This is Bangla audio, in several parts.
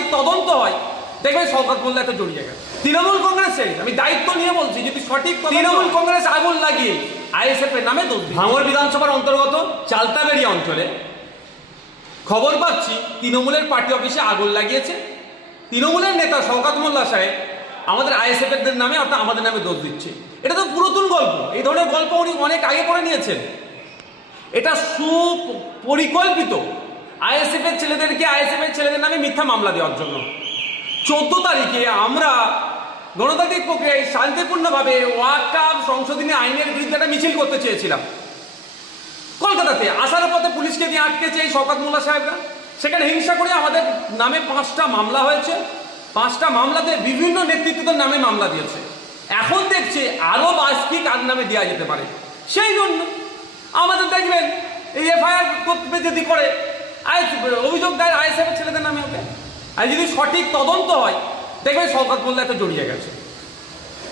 সঠিক তদন্ত হয়। দেখবেন শওকত মোল্লা এত জড়িয়ে গেছে। তৃণমূল কংগ্রেসের আমি দায়িত্ব নিয়ে বলছি যদি সঠিক তৃণমূল কংগ্রেস আগুন লাগিয়ে আইএসএফ এর নামে দোষ। ভাঙড় বিধানসভার অন্তর্গত চালতাবেড়ি অঞ্চলে খবর পাচ্ছি তৃণমূলের পার্টি অফিসে আগুন লাগিয়েছে। তৃণমূলের নেতা শওকাত মোল্লা সাহেব আমাদের আইএসএফ এর নামে অর্থাৎ আমাদের নামে দোষ দিচ্ছে। এটা তো পুরাতন গল্প। এই ধরনের গল্প উনি অনেক আগে করে নিয়েছেন। এটা সুপরিকল্পিত। আইএসএফ এর ছেলেদেরকে আইএসএফ এর ছেলেদের নামে মিথ্যা মামলা দেওয়ার জন্য। চোদ্দ তারিখে আমরা গণতান্ত্রিক প্রক্রিয়ায় শান্তিপূর্ণভাবে ওয়াকাব সংশোধনী আইনের বিরুদ্ধে একটা মিছিল করতে চেয়েছিলাম। কলকাতাতে আসার পথে পুলিশকে দিয়ে আটকেছে এই শওকাত মোল্লা সাহেবরা, সেখানে হিংসা করে আমাদের নামে পাঁচটা মামলা হয়েছে। পাঁচটা মামলাতে বিভিন্ন নেতৃত্বদের নামে মামলা দিয়েছে। এখন দেখছে আরও বাসকি কার নামে দেওয়া যেতে পারে। সেই জন্য আমাদের দেখবেন এই এফআইআর করতে যদি করে অভিযোগ দায়ের আইএসএফের ছেলেদের নামে হবে? আর যদি সঠিক তদন্ত হয় দেখবেন শওকাত মোল্লা এত জড়িয়ে গেছে।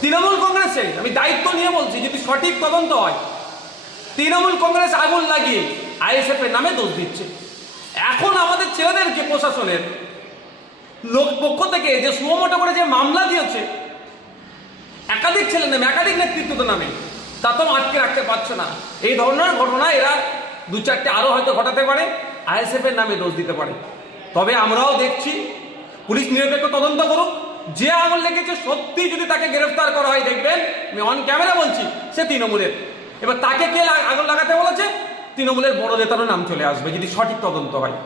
তৃণমূল কংগ্রেসের, আমি দায়িত্ব নিয়ে বলছি, যদি সঠিক তদন্ত হয়, তৃণমূল কংগ্রেস আগুন লাগিয়ে আইএসএফ এর নামে দোষ দিচ্ছে। এখন আমাদের ছেলেদেরকে প্রশাসনের লোক পক্ষ থেকে যে সুমোটো করে যে মামলা দিয়েছে, একাধিক ছেলে নামে, একাধিক নেতৃত্ব নামে, তা তো আটকে রাখতে পারছ না। এই ধরনের ঘটনা এরা দু চারটে আরও হয়তো ঘটাতে পারে। আইএসএফ এর নামে দোষ দিতে পারে। তবে আমরাও দেখছি, পুলিশ নিরপেক্ষ তদন্ত করুক। যে আঙুল লেগেছে সত্যি যদি তাকে গ্রেফতার করা হয়, দেখবেন, আমি অন ক্যামেরা বলছি, সে তৃণমূলের। এবার তাকে কে আগুন লাগাতে বলেছে? তৃণমূলের বড় নেতারও নাম চলে আসবে, যদি সঠিক তদন্ত হয়।